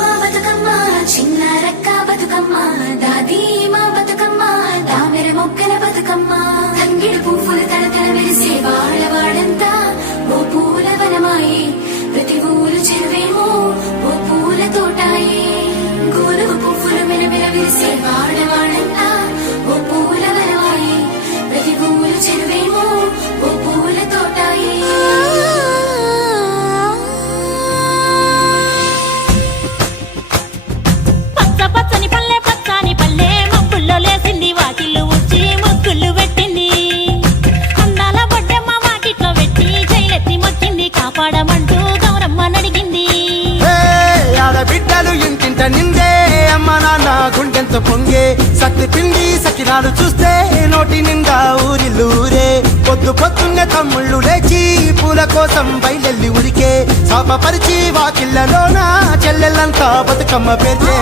మా బతుకమ్మ చిన్న రక్క బతుకమ్మ దాది మా బతుకమ్మ దామెర మొక్కల బతుకమ్మ తంగిడు పువ్వులు తడతల వెలిసే వాడవాడంతా ఓ పూల వనమాయే ప్రతి ఊరు చెరువేమో ఓ పూల తోటాయే గోలుగు పువ్వులు మెరమెర విరిసే వాడవాడంతా ఓ పూల వనమాయే ప్రతి ఊరు చెరువేమో ఓ పూల తోటాయే పచ్చని పల్లె మబ్బుల్లో లేసింది వాకిళ్ళు ఊడ్చి ముగ్గులు పెట్టింది అందాల బొడ్డమ్మ వాకిట్లో పెట్టి జైలెత్తి మొక్కింది కాపాడమంటూ గౌరమ్మ నడిగింది ఆడబిడ్డలు ఇంటింట నిందే అమ్మ నాన్న గుండెంత పొంగే సత్తి పిండి సకినాలు చూస్తే నోటి నిండా ఊరిల్లూరే పొద్దున్నే తమ్ముళ్ళు లేచి పూల కోసం బయలెల్లి ఉరికే శాపపరిచి వాకిళ్ళలోన చెల్లెళ్ళంతా బతుకమ్మ పేర్చే